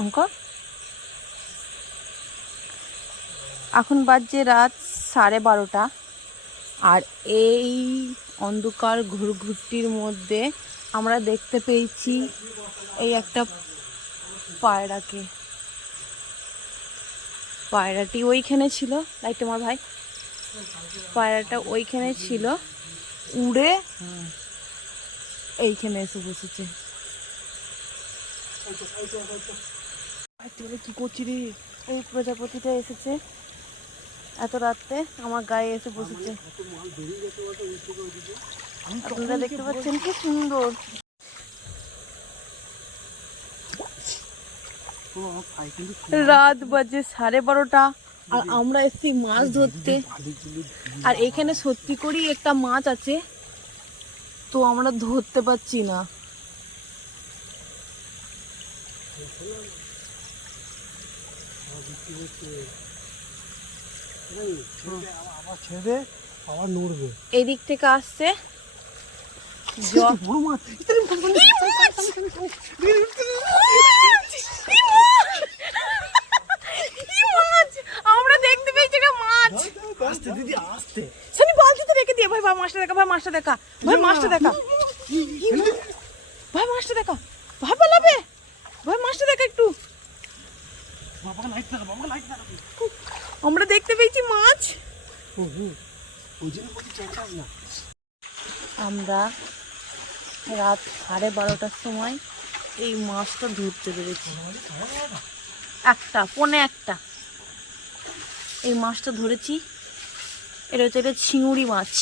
অঙ্ক এখন বাজছে রাত 12:30 আর এই অন্ধকার ঘুরঘুরটির মধ্যে আমরা দেখতে পেয়েছি এই একটা পায়রাকে। পায়রাটি ওইখানে ছিল, লাইট আমার ভাই, পায়রাটা ওইখানে ছিল, উড়ে এইখানে এসে বসেছে। কি করছি রে? এই প্রজাপতিটা এসেছে এত রাত্রে আমার গায়ে এসে বসেছে। আপনারা দেখতে পাচ্ছেন কি সুন্দর। রাত বাজে 12:30 আর আমরা এসেছি মাছ ধরতে। আর এখানে সত্যি করেই একটা মাছ আছে, তো আমরা ধরতে পারছি না। এদিক থেকে আসছে আমরা দেখতে পেয়েছি মাছ। বালতিতে রেখে দিয়ে ভাই, ভাই মাছটা দেখা, ভাই মাছটা দেখা, ভাই মাছটা দেখা, ভাই মাছটা দেখা, ভাই পালাবে, ভাই মাছটা দেখা একটু। আমরা দেখতে পেয়েছি মাছ। আমরা রাত 12:30টার সময় এই মাছটা ধরতে পেরেছি। 1:45 এই মাছটা ধরেছি। এটা হচ্ছে চিংড়ি মাছ।